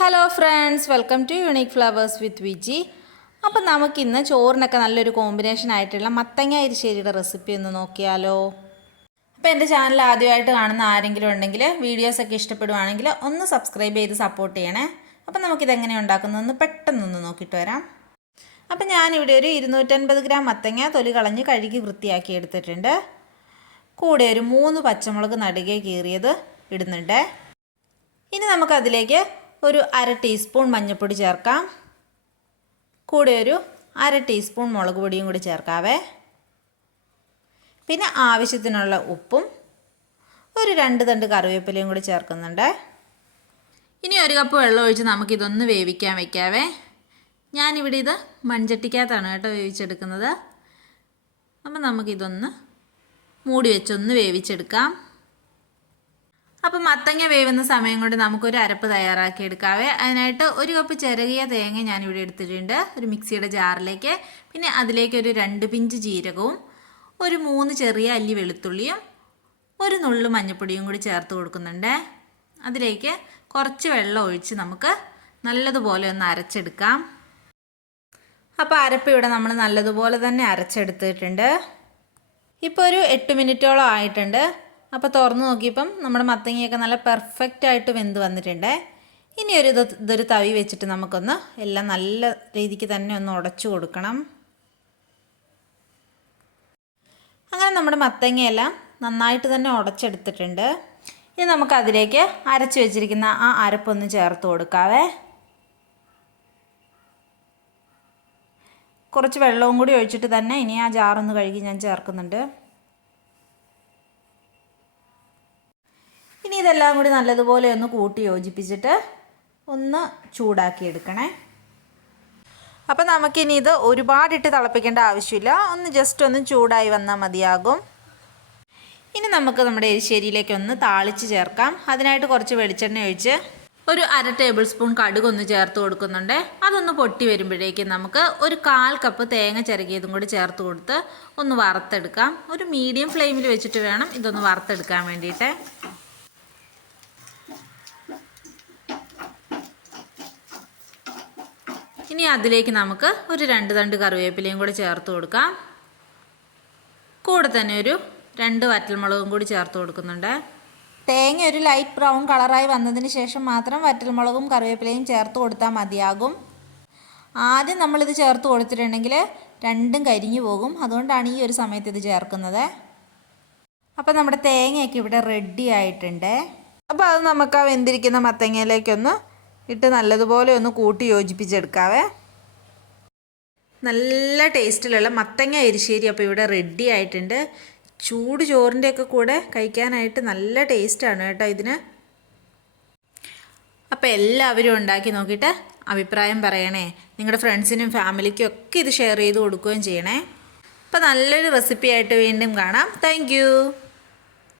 Hello friends, welcome to unique flowers with Viji. അപ്പം നമുക്കിന്ന് ചോറിനൊക്കെ നല്ലൊരു കോമ്പിനേഷൻ ആയിട്ടുള്ള മത്തങ്ങ എരിശ്ശേരിയുടെ റെസിപ്പി ഒന്ന് നോക്കിയാലോ. അപ്പോൾ എൻ്റെ ചാനൽ ആദ്യമായിട്ട് കാണുന്ന ആരെങ്കിലും ഉണ്ടെങ്കിൽ വീഡിയോസൊക്കെ ഇഷ്ടപ്പെടുവാണെങ്കിൽ ഒന്ന് സബ്സ്ക്രൈബ് ചെയ്ത് സപ്പോർട്ട് ചെയ്യണേ. അപ്പം നമുക്കിതെങ്ങനെ ഉണ്ടാക്കുന്നതെന്ന് പെട്ടെന്നൊന്ന് നോക്കിയിട്ട് വരാം. അപ്പം ഞാനിവിടെ ഒരു 250 ഗ്രാം മത്തങ്ങ തൊലി കളഞ്ഞ് കഴുകി വൃത്തിയാക്കി എടുത്തിട്ടുണ്ട്. കൂടെ ഒരു 3 പച്ചമുളക് നടുകെ കീറിയത് ഇടുന്നുണ്ട്. ഇനി നമുക്കതിലേക്ക് ഒരു 1/2 ടീസ്പൂൺ മഞ്ഞൾപ്പൊടി ചേർക്കാം. കൂടെ ഒരു 1/2 ടീസ്പൂൺ മുളക് പൊടിയും കൂടി ചേർക്കാവേ. പിന്നെ ആവശ്യത്തിനുള്ള ഉപ്പും ഒരു 2 തണ്ട് കറിവേപ്പിലയും കൂടി ചേർക്കുന്നുണ്ട്. ഇനി 1 കപ്പ് വെള്ളം ഒഴിച്ച് നമുക്കിതൊന്ന് വേവിക്കാൻ വയ്ക്കാവേ. ഞാനിവിടെ ഇത് മൺചട്ടിക്കകത്താണ് കേട്ടോ വേവിച്ചെടുക്കുന്നത്. അപ്പം നമുക്കിതൊന്ന് മൂടി വെച്ചൊന്ന് വേവിച്ചെടുക്കാം. അപ്പം മത്തങ്ങ വേവുന്ന സമയം കൊണ്ട് നമുക്കൊരു അരപ്പ് തയ്യാറാക്കി എടുക്കാവേ. അതിനായിട്ട് 1 കപ്പ് ചിരകിയ തേങ്ങ ഞാനിവിടെ എടുത്തിട്ടുണ്ട് ഒരു മിക്സിയുടെ ജാറിലേക്ക്. പിന്നെ അതിലേക്ക് ഒരു 2 പിഞ്ച് ജീരകവും ഒരു 3 ചെറിയ അല്ലി വെളുത്തുള്ളിയും ഒരു നുള്ളു മഞ്ഞൾപ്പൊടിയും കൂടി ചേർത്ത് കൊടുക്കുന്നുണ്ട്. അതിലേക്ക് കുറച്ച് വെള്ളം ഒഴിച്ച് നമുക്ക് നല്ലതുപോലെ ഒന്ന് അരച്ചെടുക്കാം. അപ്പോൾ അരപ്പ് ഇവിടെ നമ്മൾ നല്ലതുപോലെ തന്നെ അരച്ചെടുത്തിട്ടുണ്ട്. ഇപ്പോൾ ഒരു 8 മിനിറ്റോളം ആയിട്ടുണ്ട്. അപ്പോൾ തുറന്ന് നോക്കിയപ്പം നമ്മുടെ മത്തങ്ങയൊക്കെ നല്ല പെർഫെക്റ്റായിട്ട് വെന്ത് വന്നിട്ടുണ്ട്. ഇനി ഇതൊരു തവി വെച്ചിട്ട് നമുക്കൊന്ന് എല്ലാം നല്ല രീതിക്ക് തന്നെ ഒന്ന് ഉടച്ചു കൊടുക്കണം. അങ്ങനെ നമ്മുടെ മത്തങ്ങയെല്ലാം നന്നായിട്ട് തന്നെ ഉടച്ചെടുത്തിട്ടുണ്ട്. ഇനി നമുക്കതിലേക്ക് അരച്ച് വെച്ചിരിക്കുന്ന ആ അരപ്പൊന്ന് ചേർത്ത് കൊടുക്കാവേ. കുറച്ച് വെള്ളവും കൂടി ഒഴിച്ചിട്ട് തന്നെ ഇനി ആ ജാറൊന്ന് കഴുകി ഞാൻ ചേർക്കുന്നുണ്ട്. ഇനി ഇതെല്ലാം കൂടി നല്ലതുപോലെ ഒന്ന് കൂട്ടി യോജിപ്പിച്ചിട്ട് ഒന്ന് ചൂടാക്കി എടുക്കണേ. അപ്പം നമുക്കിനി ഇത് ഒരുപാടിട്ട് തിളപ്പിക്കേണ്ട ആവശ്യമില്ല. ഒന്ന് ജസ്റ്റ് ഒന്ന് ചൂടായി വന്നാൽ മതിയാകും. ഇനി നമുക്ക് നമ്മുടെ എരിശ്ശേരിയിലേക്ക് ഒന്ന് താളിച്ച് ചേർക്കാം. അതിനായിട്ട് കുറച്ച് വെളിച്ചെണ്ണ ഒഴിച്ച് ഒരു 1/2 ടേബിൾ സ്പൂൺ കടുകൊന്ന് ചേർത്ത് കൊടുക്കുന്നുണ്ട്. അതൊന്ന് പൊട്ടി വരുമ്പോഴേക്കും നമുക്ക് ഒരു 1/4 കപ്പ് തേങ്ങ ചിരകിയതും കൂടി ചേർത്ത് കൊടുത്ത് ഒന്ന് വറുത്തെടുക്കാം. ഒരു മീഡിയം ഫ്ലെയിമിൽ വെച്ചിട്ട് വേണം ഇതൊന്ന് വറുത്തെടുക്കാൻ വേണ്ടിയിട്ട്. ഇനി അതിലേക്ക് നമുക്ക് ഒരു 2 തണ്ട് കറിവേപ്പിലയും കൂടി ചേർത്ത് കൊടുക്കാം. കൂടെ തന്നെ ഒരു 2 വറ്റൽമുളകും കൂടി ചേർത്ത് കൊടുക്കുന്നുണ്ട്. തേങ്ങ ഒരു ലൈറ്റ് ബ്രൗൺ കളറായി വന്നതിന് ശേഷം മാത്രം വറ്റൽമുളകും കറിവേപ്പിലയും ചേർത്ത് കൊടുത്താൽ മതിയാകും. ആദ്യം നമ്മളിത് ചേർത്ത് കൊടുത്തിട്ടുണ്ടെങ്കിൽ രണ്ടും കരിഞ്ഞു പോകും. അതുകൊണ്ടാണ് ഈ ഒരു സമയത്ത് ഇത് ചേർക്കുന്നത്. അപ്പോൾ നമ്മുടെ തേങ്ങയൊക്കെ ഇവിടെ റെഡി ആയിട്ടുണ്ട്. അപ്പോൾ അത് നമുക്ക് ആ വെന്തിരിക്കുന്ന മത്തങ്ങയിലേക്കൊന്ന് ഇട്ട് നല്ലതുപോലെ ഒന്ന് കൂട്ടി യോജിപ്പിച്ചെടുക്കാവേ. നല്ല ടേസ്റ്റിലുള്ള മത്തങ്ങ എരിശ്ശേരി അപ്പോൾ ഇവിടെ റെഡി ആയിട്ടുണ്ട്. ചൂട് ചോറിൻ്റെയൊക്കെ കൂടെ കഴിക്കാനായിട്ട് നല്ല ടേസ്റ്റാണ് കേട്ടോ ഇതിന്. അപ്പോൾ എല്ലാവരും ഉണ്ടാക്കി നോക്കിയിട്ട് അഭിപ്രായം പറയണേ. നിങ്ങളുടെ ഫ്രണ്ട്സിനും ഫാമിലിക്കും ഒക്കെ ഇത് ഷെയർ ചെയ്ത് കൊടുക്കുകയും ചെയ്യണേ. അപ്പോൾ നല്ലൊരു റെസിപ്പി ആയിട്ട് വീണ്ടും കാണാം. താങ്ക്